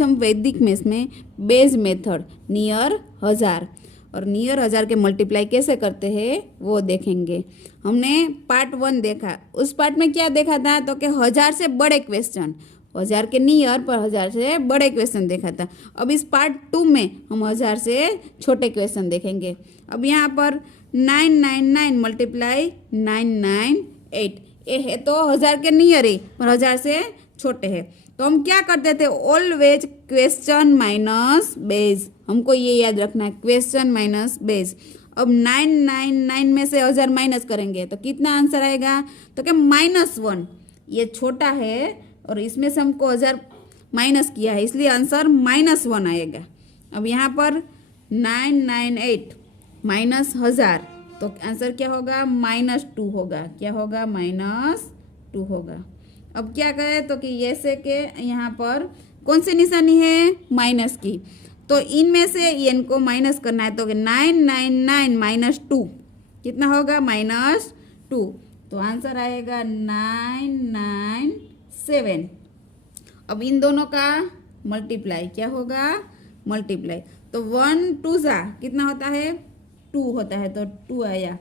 हम वैदिक मैथ्स में बेज मेथड नियर हजार और नियर हजार के मल्टीप्लाई कैसे करते हैं वो देखेंगे। हमने पार्ट 1 देखा, उस पार्ट में क्या देखा था तो कि हजार से बड़े क्वेश्चन, हजार के नियर पर हजार से बड़े क्वेश्चन देखा था। अब इस पार्ट 2 में हम हजार से छोटे क्वेश्चन देखेंगे। अब यहाँ पर 999 मल्टीप्लाई 998 ये है तो हजार के नियर ही पर हजार से छोटे हैं, तो हम क्या करते थे, ऑलवेज क्वेश्चन माइनस बेस। हमको ये याद रखना है, क्वेश्चन माइनस बेस। अब 999 में से 1000 माइनस करेंगे तो कितना आंसर आएगा तो क्या -1। ये छोटा है और इसमें से हमको 1000 माइनस किया है इसलिए आंसर -1 आएगा। अब यहाँ पर 998 माइनस 1000 तो आंसर क्या होगा -2 होगा। क्या होगा -2 होगा। अब क्या करें तो कि ऐसे के यहाँ पर कौन सी निशानी है माइनस की, तो इनमें से एन को माइनस करना है तो 999 माइनस 2 कितना होगा -2, तो आंसर आएगा 997। अब इन दोनों का मल्टीप्लाई क्या होगा मल्टीप्लाई, तो 1 2 सा कितना होता है 2 होता है तो 2 आया।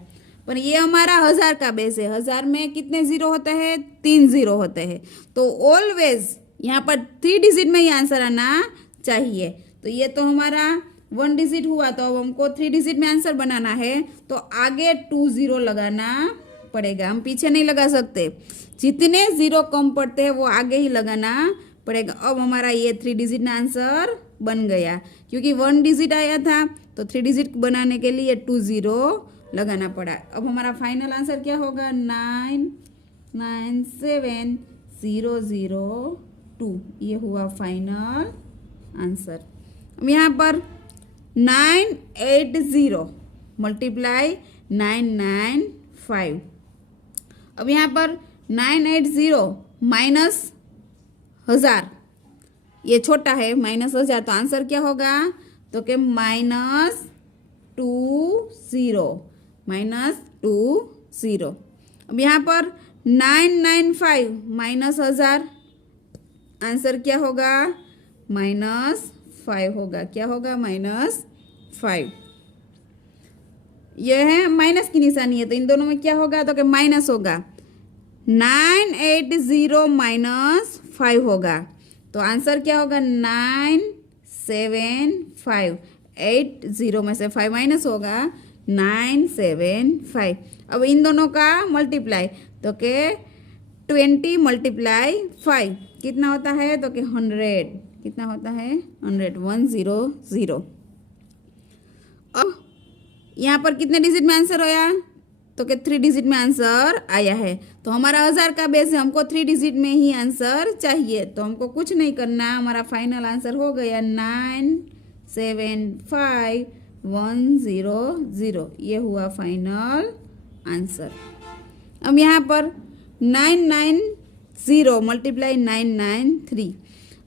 पर ये हमारा हजार का बेस है, हजार में कितने जीरो होते हैं 3 जीरो होते हैं, तो ऑलवेज यहाँ पर 3 डिजिट में ही आंसर आना चाहिए। तो ये तो हमारा 1 डिजिट हुआ, तो अब हमको 3 डिजिट में आंसर बनाना है तो आगे 2 0 लगाना पड़ेगा, हम पीछे नहीं लगा सकते। जितने जीरो कम पड़ते हैं वो आगे ही लगाना पड़ेगा। अब हमारा ये 3 डिजिट में आंसर बन गया, क्योंकि 1 डिजिट आया था तो 3 डिजिट बनाने के लिए 2 0 लगाना पड़ा। अब हमारा फाइनल आंसर क्या होगा 997002, ये हुआ फाइनल आंसर। अब यहाँ पर 980 मल्टीप्लाई 995। अब यहाँ पर 980 माइनस 1000, ये छोटा है -1000, तो आंसर क्या होगा तो कि -20। अब यहाँ पर 995 माइनस 1000, आंसर क्या होगा -5 होगा। क्या होगा -5। यह है माइनस की निशानी है तो इन दोनों में क्या होगा तो कि माइनस होगा। 980 माइनस 5 होगा तो आंसर क्या होगा 975। 80 में से 5 माइनस होगा 975। अब इन दोनों का मल्टीप्लाई तो के 20 मल्टीप्लाई 5 कितना होता है तो कि 100। कितना होता है 100 100। अब यहाँ पर कितने डिजिट में आंसर होया तो कि 3 डिजिट में आंसर आया है, तो हमारा 1000 का बेस है, हमको 3 डिजिट में ही आंसर चाहिए, तो हमको कुछ नहीं करना, हमारा फाइनल आंसर हो गया 975100। ये हुआ फाइनल आंसर। अब यहाँ पर 990 मल्टीप्लाई 993।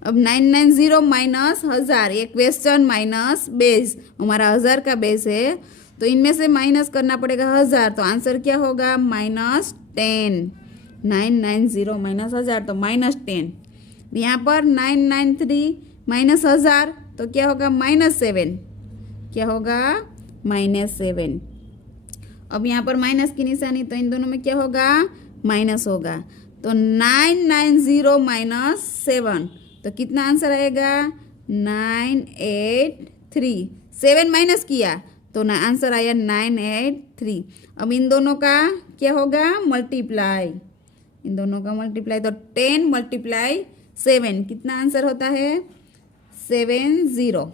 अब 990 माइनस 1000, ये क्वेश्चन माइनस बेस, हमारा 1000 का बेस है तो इनमें से माइनस करना पड़ेगा 1000, तो आंसर क्या होगा -10। 990 माइनस 1000 तो -10। यहाँ पर 993 माइनस 1000 तो क्या होगा -7। क्या होगा -7। अब यहाँ पर माइनस की निशानी तो इन दोनों में क्या होगा माइनस होगा, तो 990 माइनस 7 तो कितना आंसर आएगा 983। 7 माइनस किया तो ना आंसर आया 983। अब इन दोनों का क्या होगा मल्टीप्लाई, इन दोनों का मल्टीप्लाई तो 10 मल्टीप्लाई 7 कितना आंसर होता है 70।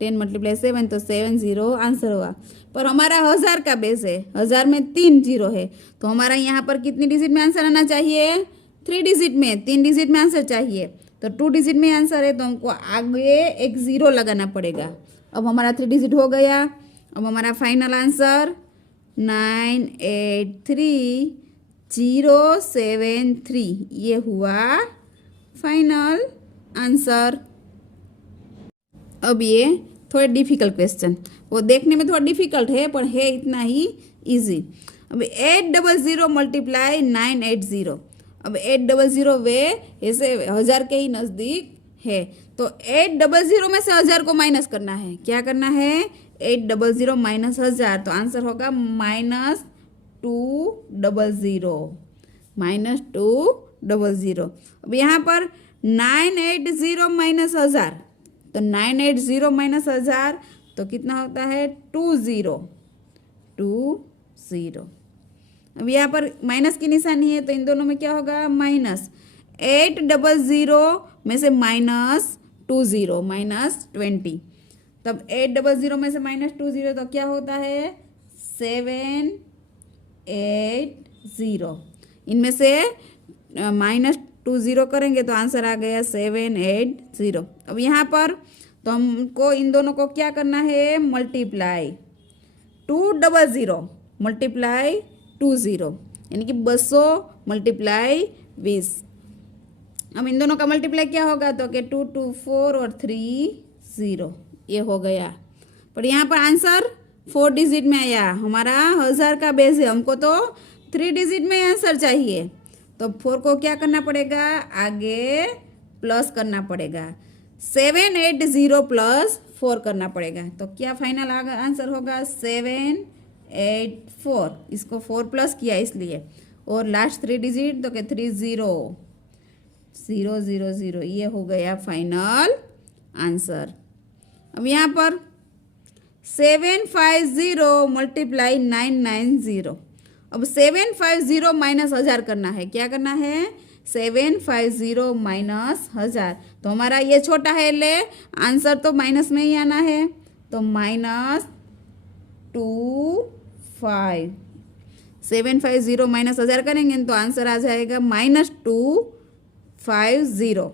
10 मल्टीप्लाई 7 तो 70 आंसर हुआ। पर हमारा 1000 का बेस है, 1000 में 3 जीरो है, तो हमारा यहाँ पर कितनी डिजिट में आंसर आना चाहिए 3 डिजिट में, 3 डिजिट में आंसर चाहिए, तो 2 डिजिट में आंसर है तो हमको आगे एक ज़ीरो लगाना पड़ेगा। अब हमारा 3 डिजिट हो गया। अब हमारा फाइनल आंसर 983073, ये हुआ फाइनल आंसर। अब ये थोड़े डिफ़िकल्ट क्वेश्चन, वो देखने में थोड़ा डिफ़िकल्ट है पर है इतना ही इजी। अब 800 मल्टीप्लाई 980। अब 800 वे ऐसे 1000 के ही नज़दीक है, तो 800 में से 1000 को माइनस करना है। क्या करना है? 800 माइनस 1000, तो आंसर होगा -200। अब यहाँ पर 980 माइनस 1000, तो 980 माइनस 1000 तो कितना होता है? 20। अब यहाँ पर माइनस की निशानी है, तो इन दोनों में क्या होगा? माइनस। 800 में से -20 -20, तब 800 में से -20 तो क्या होता है? 780। इनमें से -20 करेंगे तो आंसर आ गया 780। अब यहाँ पर तो हमको इन दोनों को क्या करना है? मल्टीप्लाई। 200 मल्टीप्लाई 20, यानी कि 200 मल्टीप्लाई 20। अब इन दोनों का मल्टीप्लाई क्या होगा? तो कि 2 2 4 और 3 0, ये हो गया। पर यहाँ पर आंसर 4 डिजिट में आया। हमारा 1000 का बेस है, हमको तो 3 डिजिट में आंसर चाहिए। तो 4 को क्या करना पड़ेगा? आगे प्लस करना पड़ेगा। 780 प्लस 4 करना पड़ेगा। तो क्या फाइनल आंसर होगा? 784। इसको 4 प्लस किया इसलिए, और लास्ट 3 डिजिट तो कि 30 0 0 0, ये हो गया फाइनल आंसर। अब यहाँ पर 750 मल्टीप्लाई 990। अब 750 माइनस 1000 करना है। क्या करना है? 750 माइनस 1000, तो हमारा ये छोटा है, ले आंसर तो माइनस में ही आना है, तो -25। 750 माइनस 1000 करेंगे तो आंसर आ जाएगा -250।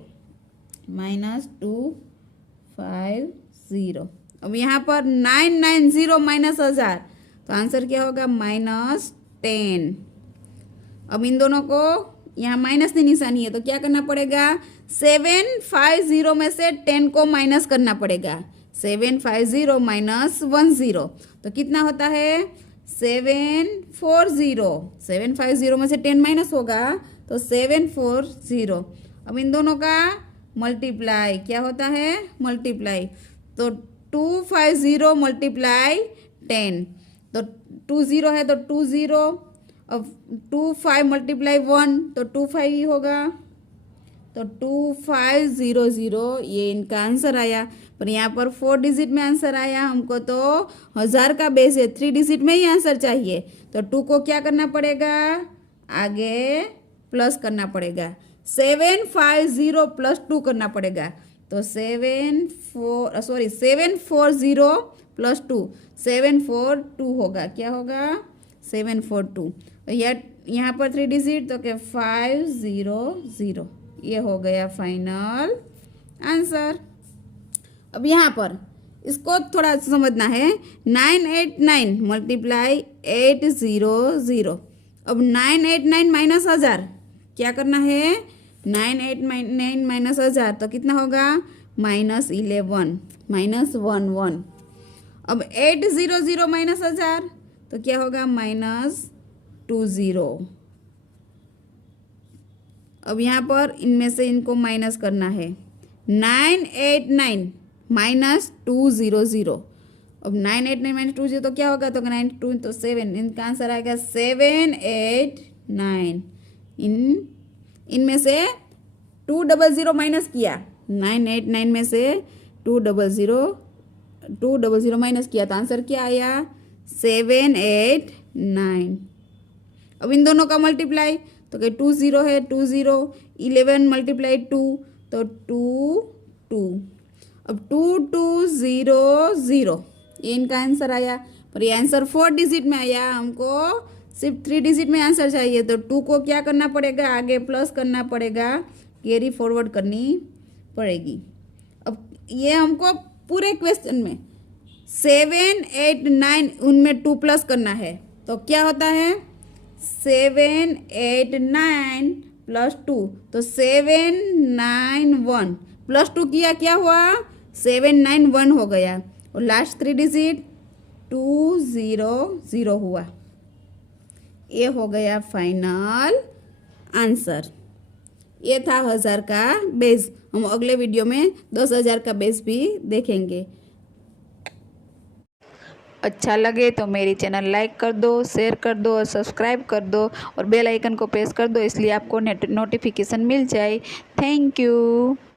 -250। अब यहाँ पर 990 माइनस 1000, तो आंसर क्या होगा? -10। अब इन दोनों को यहाँ माइनस की निशानी है, तो क्या करना पड़ेगा? 750 में से 10 को माइनस करना पड़ेगा। 750 माइनस 10, तो कितना होता है? 740। 750 में से 10 माइनस होगा तो 740। अब इन दोनों का मल्टीप्लाई क्या होता है? मल्टीप्लाई, तो 250 मल्टीप्लाई 10, तो 20 है तो 20। अब 25 मल्टीप्लाई 1 तो 25 ही होगा, तो 2500, ये इनका आंसर आया। पर यहाँ पर 4 डिजिट में आंसर आया, हमको तो 1000 का बेस है, 3 डिजिट में ही आंसर चाहिए। तो 2 को क्या करना पड़ेगा? आगे प्लस करना पड़ेगा। 750 प्लस 2 करना पड़ेगा, तो 740 प्लस 2 742 होगा। क्या होगा? 742। यहाँ पर 3 डिजिट तो क्या? 500। ये हो गया फाइनल आंसर। अब यहाँ पर इसको थोड़ा समझना है। 989 मल्टीप्लाई 800। अब 989 माइनस 1000 क्या करना है? 989 माइनस 1000 तो कितना होगा? -11 -11। अब 800 माइनस 1000 तो क्या होगा? -20। अब यहाँ पर इनमें से इनको माइनस करना है। 989 माइनस 200। अब 989 माइनस 20 तो क्या होगा? तो 92 तो 7, इनका आंसर आएगा 789। इनमें से 200 माइनस किया, 989 में से 200 माइनस किया तो आंसर क्या आया? 789। अब इन दोनों का मल्टीप्लाई तो क्या? 20 है 20, 11 मल्टीप्लाई 2 तो 2। अब 2200, ये इनका आंसर आया। पर ये आंसर 4 डिजिट में आया, हमको सिर्फ 3 डिजिट में आंसर चाहिए। तो 2 को क्या करना पड़ेगा? आगे प्लस करना पड़ेगा, कैरी फॉरवर्ड करनी पड़ेगी। अब ये हमको पूरे क्वेश्चन में 7 8 9 उनमें 2 प्लस करना है, तो क्या होता है? 7 8 9 प्लस 2 तो 791 प्लस 2 किया, क्या हुआ? 791 हो गया। और लास्ट 3 डिजिट 200 हुआ। ये हो गया फाइनल आंसर। ये था 1000 का बेस। हम अगले वीडियो में 10,000 का बेस भी देखेंगे। अच्छा लगे तो मेरी चैनल लाइक कर दो, शेयर कर दो और सब्सक्राइब कर दो और बेल आइकन को प्रेस कर दो, इसलिए आपको नोटिफिकेशन मिल जाए। Thank you.